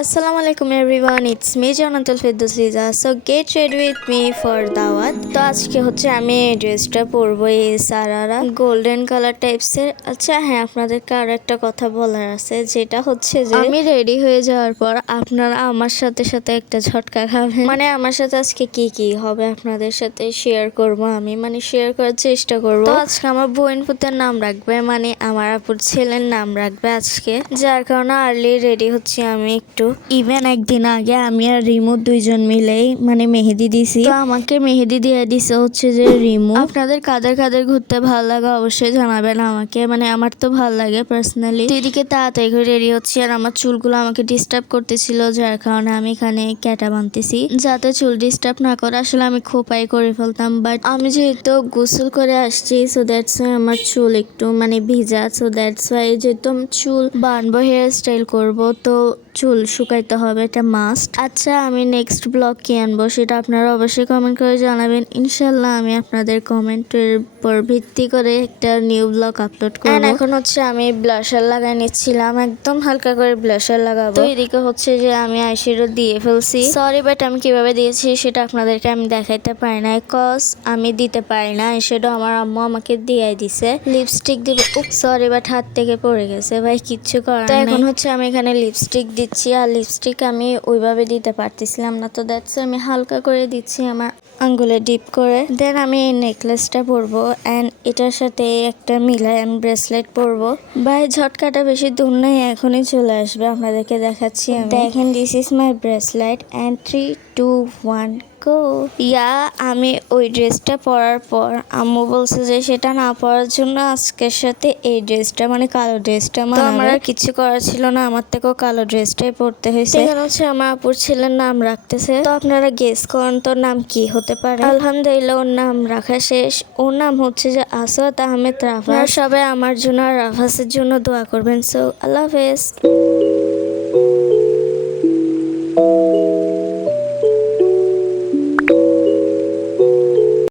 Assalamu আলাইকুম everyone, it's me Firdous Riza. So get ready with me for দাওয়াত তো আজকে হচ্ছে আমি ড্রেসটা পরবো এই সারারা গোল্ডেন কালার টাইপসের আচ্ছা হ্যাঁ আপনাদেরকে আর একটা কথা বলার আছে যেটা হচ্ছে যে আমি রেডি হয়ে যাওয়ার পর আপনারা আমার সাথে সাথে একটা ঝটকা খাবেন। মানে আমার সাথে আজকে কি কি হবে আপনাদের সাথে শেয়ার করব আমি? মানে শেয়ার করার চেষ্টা করব। তো আজকে আমার বোন পুতের নাম রাখবে মানে আমার আপুর ছেলের নাম রাখবে আজকে। যার কারণে আর্লি রেডি হচ্ছি আমি একটু। ইভেন একদিন আগে আমি আর রিমু দুইজন মিলেই মানে মেহেদি দিছি। তো আমাকে মেহেদি দিয়ে দিছে হচ্ছে যে রিমু। আপনাদের কাদের কাদের ঘুরতে ভালো লাগে অবশ্যই জানাবেন আমাকে। মানে আমার তো ভালো লাগে পার্সোনালি এদিকে তাড়াতাড়ি করে রেডি হচ্ছি আর আমার চুলগুলো আমাকে ডিস্টার্ব করতেছিল, যার কারণে আমি এখানে ক্যাটা বানতেছি যাতে চুল ডিস্টার্ব না করে, আসলে আমি খোপাই করে ফেলতাম বাট আমি যেহেতু গোসল করে আসছি সো দ্যাটস ওয়াই আমার চুল একটু মানে ভিজা সো দ্যাটস ওয়াই যেহেতু চুল বানবো হেয়ার স্টাইল করব, তো চুল শুকাইতে হবে এটা মাস্ট আচ্ছা আমি নেক্সট ব্লগ কি আনব সেটা আপনারা অবশ্যই কমেন্ট করে জানাবেন। ইনশাল্লাহ আমি আপনাদের কমেন্টের উপর ভিত্তি করে একটা নিউ ব্লগ আপলোড করব। এখন হচ্ছে আমি ব্লাশার লাগাই নিচ্ছিলাম একদম হালকা করে ব্লাশার লাগাবো। তো এদিকে হচ্ছে যে আমি আইশ্যাডো দিয়ে ফেলছি। সরি বাট আমি কীভাবে দিয়েছি সেটা আপনাদেরকে আমি দেখাইতে পারি না কজ আমি দিতে পারি না। আইশ্যাডো আমার আম্মু আমাকে দিয়ে দিছে। লিপস্টিক দিবে সরি বাট হাত থেকে পড়ে গেছে ভাই কিচ্ছু করার তো এখন হচ্ছে আমি এখানে লিপস্টিক দিচ্ছি লিপস্টিক আমি ওইভাবে দিতে পারতেছিলাম না তো দ্যাটস আমি হালকা করে দিচ্ছি আমার আঙ্গুলে ডিপ করে। দেন আমি এই নেকলেসটা পরবো অ্যান্ড এটার সাথে একটা মিলাই আমি ব্রেসলেট পরবো। ভাই ঝটকাটা বেশি দূর নাই এখনই চলে আসবে আপনাদেরকে দেখাচ্ছি আমি। দেখেন this is my bracelet and three two one go yeah আমি ওই ড্রেসটা পরার পর আম্মু বলছে যে সেটা না পরার জন্য আজকের সাথে এই ড্রেসটা মানে কালো ড্রেসটা মানে আমার আর কিছু করার ছিল না আমার থেকেও কালো ড্রেসটাই পরতে হয়েছে। এখানে হচ্ছে আমার আপুর ছেলের নাম রাখতেছে। তো আপনারা গেস করেন তোর নাম কি হতে করতে পারে। আলহামদুলিল্লাহ ওর নাম রাখা শেষ। ওর নাম হচ্ছে যে আসওয়াত আহমেদ রাফা। হ্যাঁ, সবাই আমার জন্য আর রাফাসের জন্য দোয়া করবেন। সো আল্লাহ হাফেজ।